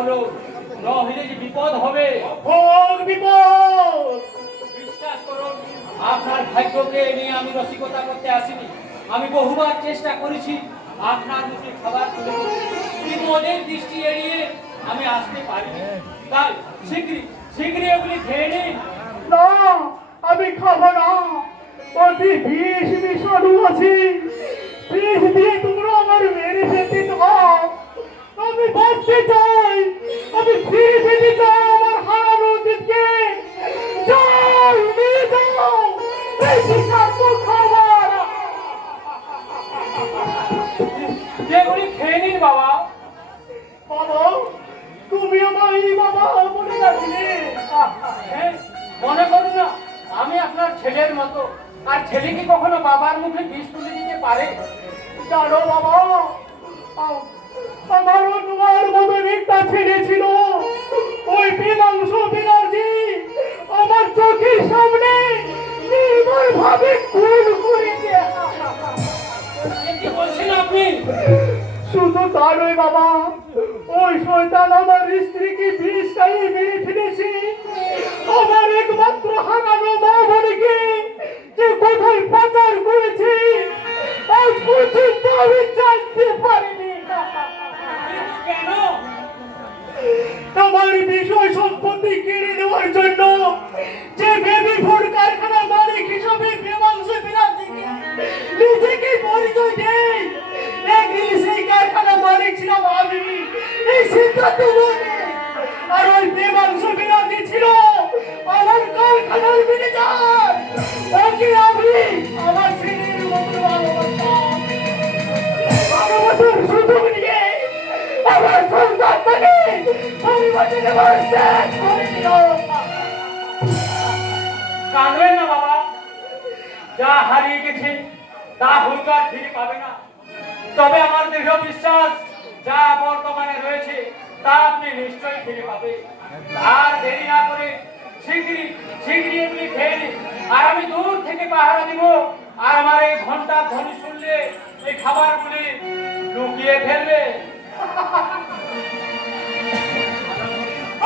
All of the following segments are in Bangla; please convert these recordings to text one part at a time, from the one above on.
করো নহিলে যে বিপদ হবে? ভোগ বিপদ! বিশ্বাস করুন আপনার ভাগ্যকে নিয়ে আমি রসিকতা করতে আসিনি। আমি বহুবার চেষ্টা করেছি আপনার মুখে খাবার তুলে ওদের দৃষ্টি এড়িয়ে আমি আসতে পারিনি। তাই শীঘ্রই শীঘ্রই ওগুলি খেয়ে নিন। না আমি খাব না। অতি বিষ মিশানো আছে। বিষ দিয়ে তোমরা আমার মেরে ফেলতে চাও। আমি বাঁচতে চাই আমি ফিরে পেতে চাই আমার হারানো অতীতকে। যাও নিয়ে যাও এই বিষাক্ত খাবার যেগুলি খেয়ে নিন বাবা। বাবা তুমি আমার এই বাবা বলে রাখলে মনে করুন না আমি আপনার ছেলের মতো। আর ছেলে কি কখনো বাবার মুখে বিষ তুলে দিতে পারে? জানো বাবা আ- আমারও মতো একটা ছেলে ছিল ওই বিমাংস বিনার্জি আমার চোখের সামনে নির্মল ভাবে খুন করেছে বলছেন আপনি? শুধু তার ওই বাবা ওই শয়তান আমার স্ত্রীকে বিষ খাইয়ে মেরে ফেলেছে। আমার একমাত্র হারানো মা বোনকে যে কোথায় পাচার করেছে আজ পর্যন্ত আমি জানতে পারিনি। কেন? আমার বিষয় সম্পত্তি কেড়ে নেওয়ার জন্য যে বেবি ফুড কারখানা মালিক হিসাবে বেমাংশ বিরাজিকে নিজেকে পরিচয় দেয় একদিন সেই কারখানা মালিক ছিলাম আমি। এই সিদ্ধান্ত বলে আর ওই বেমাংশ বিরাজি ছিল আমার কারখানার ম্যানেজার ওকে আমি, আমার কাঁদবেন না বাবা। যা হারিয়ে গেছে, তা হুঙ্কার ফিরে পাবে না। তবে আমার দৃঢ় বিশ্বাস, যা বর্তমানে রয়েছে, তা আপনি নিশ্চয়ই ফিরে পাবে আর দেরি না করে শীঘ্রই শীঘ্রই এগুলি খেয়ে আর আমি দূর থেকে পাহারা দিব। আর আমার এই ঘণ্টার ধ্বনি শুনলে এই খাবারগুলি লুকিয়ে ফেলবে।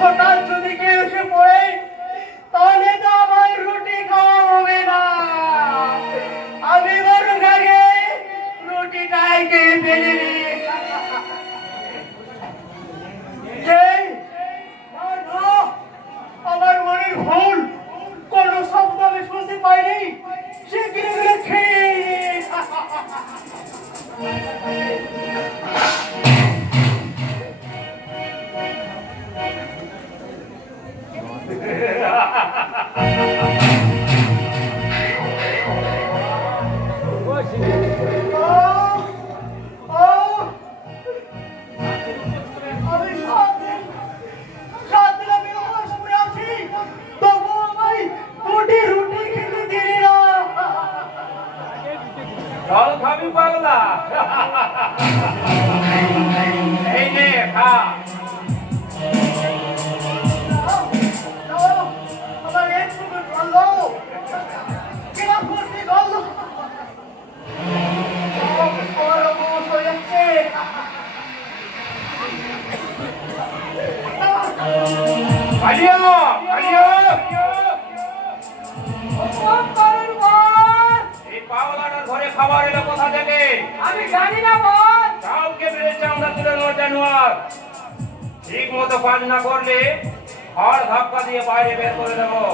কিন্তু যদি কেউ এসে পড়ে, তাহলে তো আমার রুটি খাওয়া হবে না। আমি বরং আগে রুটিটাই খেয়ে ফেলে আমার মনের ভুল, কোন শব্দ আমি শুনতে পাইনি, সে গিরে গিরে জল খাবি পাগলা এই নে খা আমার একটু ভালো কিনা করতে ভালো বড় বস হয়েছে আলিয়া আমি জানি না বল। কাউকে বেড়েছে আমরা তুলে নেওয়ার জানুয়ার। ঠিক মতো কাজ না করলে হর ধাক্কা দিয়ে বাইরে বের করে দেবো।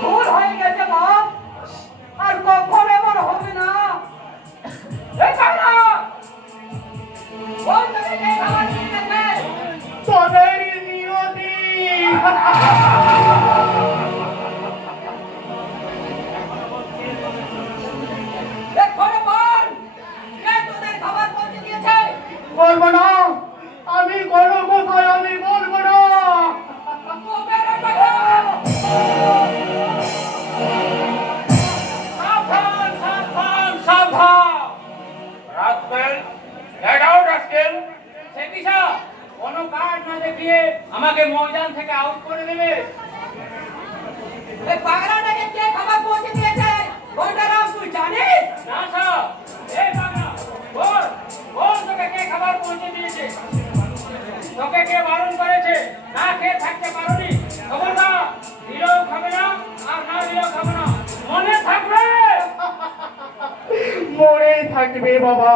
ভুল হয়ে গেছে বাপ। আর কখন এমন হবে না। এই কাকা কে নিয়তি কার্ড না দেখিয়ে আমাকে ময়দান থেকে আউট করে দেবে। এই পাগলাটাকে কে খাবার পৌঁছে দিয়েছে? ঘন্টারাম তুই জানিস? না স্যার। এই পাগলা বল বল তোকে কে খাবার পৌঁছে দিয়েছে? তোকে কে বারণ করেছে? না খেয়ে থাকতে পারোনি। খবর না দিলেও খাবে না আর না দিলেও খাবে না। মনে থাকবে? মনে থাকবে বাবা।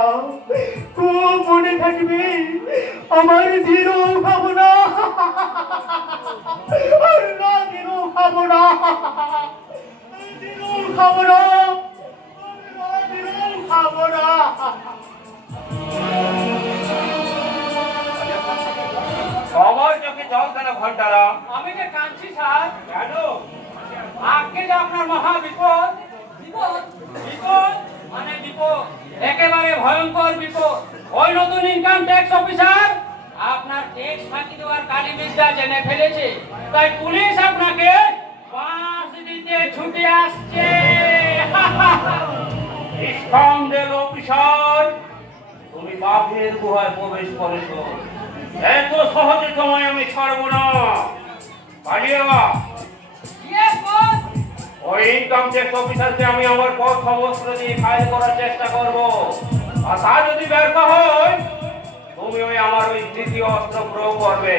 খুব থাকবে? আমার দিনও খাব না আর না দিনও খাব না দিনও খাব না না দিনও খাব না সবাই চোখে জল কেন ঘন্টারা আমি যে কাঁদছি স্যার। কেন? আজকে যে আপনার মহা বিপদ। বিপদ? বিপদ মানে বিপদ। একেবারে ভয়ঙ্কর বিপদ। ওই নতুন ইনকাম ট্যাক্স অফিসার আপনার ট্যাক্স ফাঁকি দেওয়ার কালী বিদ্যা জেনে ফেলেছে। তাই পুলিশ আপনাকে পাঁচ দিতে ছুটে আসছে। নিঃসন্দেহ অফিসার তুমি বাঘের গুহায় প্রবেশ করেছ। এত সহজে তোমায় আমি ছাড়বো না। পালিয়ে ওই ইনকাম ট্যাক্স অফিসারকে আমি আমার পথ সমস্ত দিয়ে ফাইল করার চেষ্টা করব। আর যদি ব্যর্থ হয় তুমি ওই আমার ওই দ্বিতীয় অস্ত্র প্রয়োগ করবে।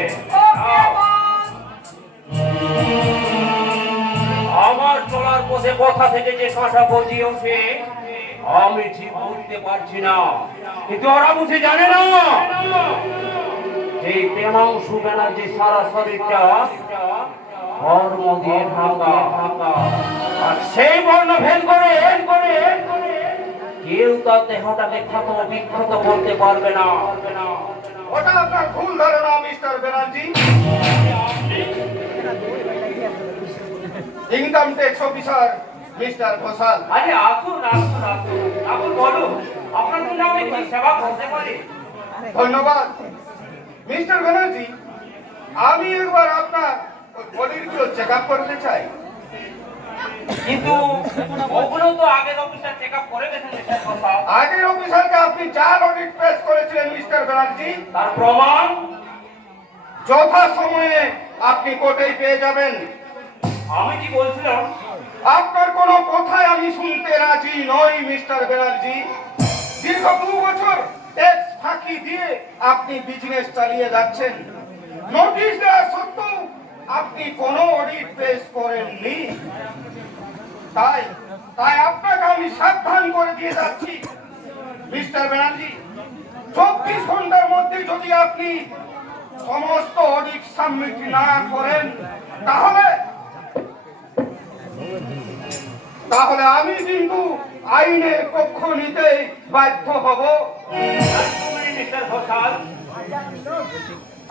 আমার চলার পথে কথা থেকে যে কাঁটা ওঠে আমি ঠিক বুঝতে পারছি না। কিন্তু ওরা বুঝে জানে না। এই প্রেমাংশু ব্যানার্জি সারা শরীরটা ধর্ম দিয়ে ঢাকা। ঢাকা আর সেই বর্ণ ভেদ করে ভেদ করে কেউ তার দেহটাকে ক্ষত বিক্ষত করতে পারবে না। ওটা আপনার ভুল ধারণা mister Banerjee income tax officer mister Ghoshal. আরে আসুন আসুন আসুন। আসুন বলুন আপনার জন্য আমি কি সেবা করতে পারি? ধন্যবাদ। মিস্টার ব্যানার্জি আমি একবার আপনার বডির চেক আপ করতে চাই? কিন্তু ওগুলো তো আগের অফিসার চেক আপ করে গেছেন আগের অফিসারকে আপনি চার অডিট পেশ করেছিলেন মিস্টার ব্যানার্জি। তার প্রমাণ? যথা সময়ে আপনি কোর্টেই পেয়ে যাবেন। আমি কি বলছিলাম? আপনার কোনো কথাই আমি শুনতে রাজি নই মিস্টার ব্যানার্জি। দীর্ঘ দু বছর ট্যাক্স ফাঁকি দিয়ে আপনি বিজনেস চালিয়ে যাচ্ছেন। নোটিশ দেওয়া সত্ত্বেও আপনি কোনো অডিট পেশ করেননি তাই তাই আপনাকে আমি সাবধান করে দিয়ে যাচ্ছি। মিস্টার ব্যানার্জি চব্বিশ ঘণ্টার মধ্যে যদি আপনি সমস্ত অডিট সাবমিট না করেন তাহলে তাহলে আমি কিন্তু আইনের পক্ষ নিতে বাধ্য হব।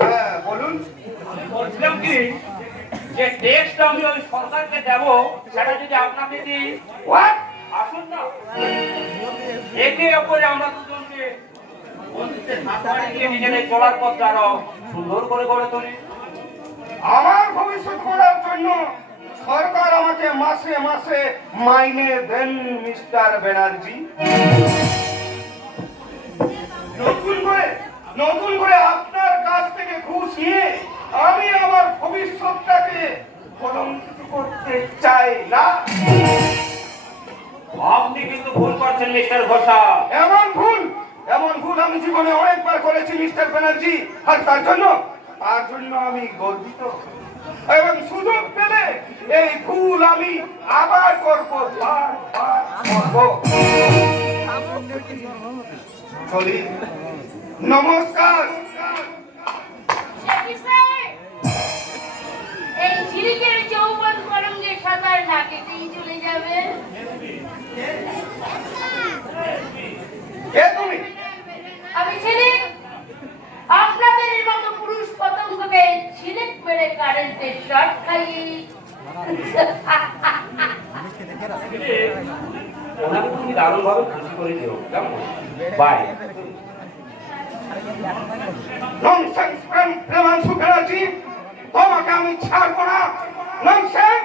হ্যাঁ বলুন। বলছিলাম কি যে টেক্সট আমি ওই সরকারকে দেব সেটা যদি আপনাকে দিই আসুন না। একে অপরে আমরা দুজনকে বন্ধুত্বের হাত বাড়িয়ে দিয়ে নিজেদের চলার পথটা আরও সুন্দর করে গড়ে তুলি। আমার ভবিষ্যৎ করার জন্য সরকার আমাকে মাসে মাসে মাইনে দেন মিস্টার ব্যানার্জি। নতুন করে নতুন করে আপনার কাছ থেকে ঘুষ নিয়ে আমি আমার ভবিষ্যৎটাকে কলঙ্কিত করতে চাই না। আপনি কিন্তু ভুল করছেন মিস্টার ঘোষাল। এমন ভুল এমন ভুল আমি জীবনে অনেকবার করেছি মিস্টার ব্যানার্জি। আর তার জন্য তার জন্য আমি গর্বিত। এবং সুযোগ পেলে এই ভুল আমি আবার করব করব। চলি। নমস্কার। সাঁতার না কেটেই চলে যাবে। আমি ঝিলিক আপনাদের মতো পুরুষ পতঙ্গকে ঝিলিক মেরে কারেন্টের শর্ট খাইয়ে। ওনাকে তুমি দারুণ ভাবে খুশি করে দিও কেমন বাই ননসেন্স প্রেমাংশু ব্যানার্জি তোমাকে আমি ছাড়বো না। ননসেন্স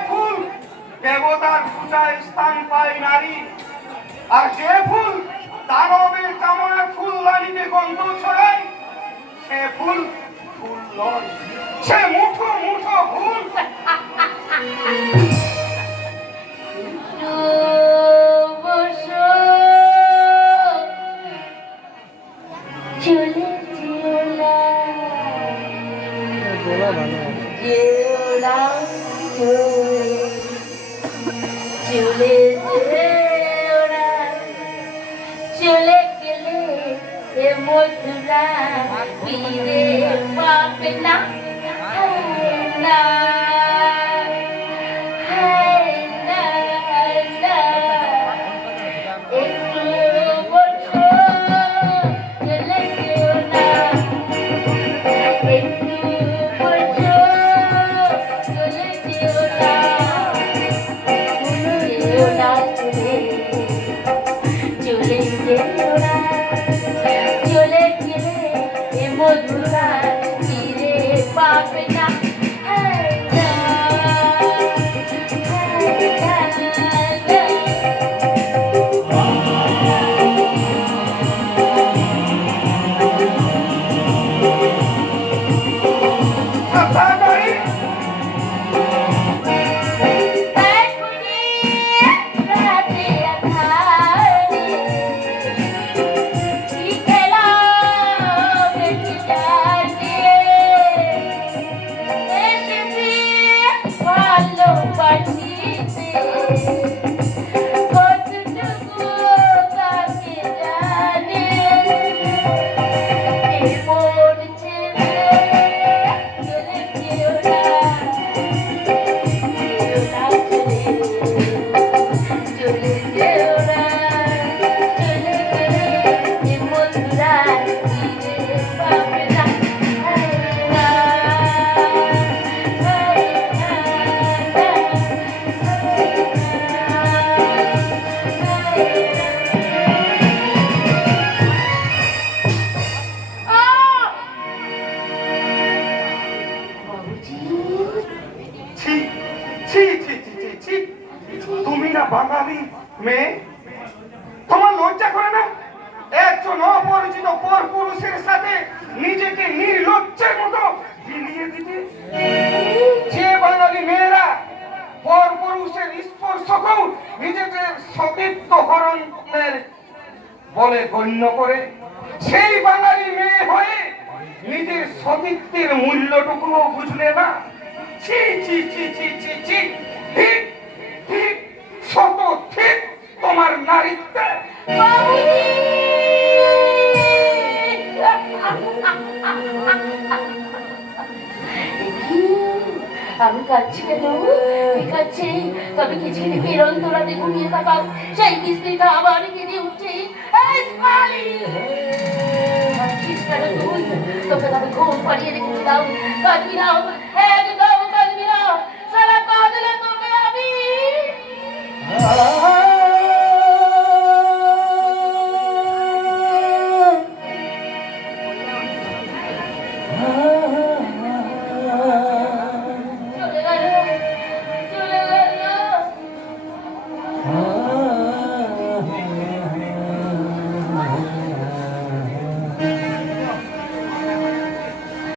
দেবতার পূজায় স্থান পায় নারী। আর যে ফুল দানবের ফুল ফুলদানিতে গন্ধ ছড়ায়, সে ফুল ফুল নয়। সে মুঠো পাবে না হায় না হায় না না বাঙালি মেয়ে? তোমার লজ্জা করে না? একজন অপরিচিত পর পুরুষের সাথে নিজেকে নির্লজ্জের মতো বিলিয়ে দিতে? যে বাঙালি মেয়েরা পর পুরুষের স্পর্শকেও সতীত্ব হরণের বলে গণ্য করে, সেই বাঙালি মেয়ে হয়ে নিজের সতীত্বের মূল্যটুকুও বুঝলে না। ছি ছি ছি ছি ছি ছি। তবে কিছু বিরল তোরাতে ঘুমিয়ে থাকাও সেই কিস্তিটা আবার কেঁদে উঠছে? তোকে তবে ঘুম পাড়িয়ে রেখেছিলাম কাঁদবি না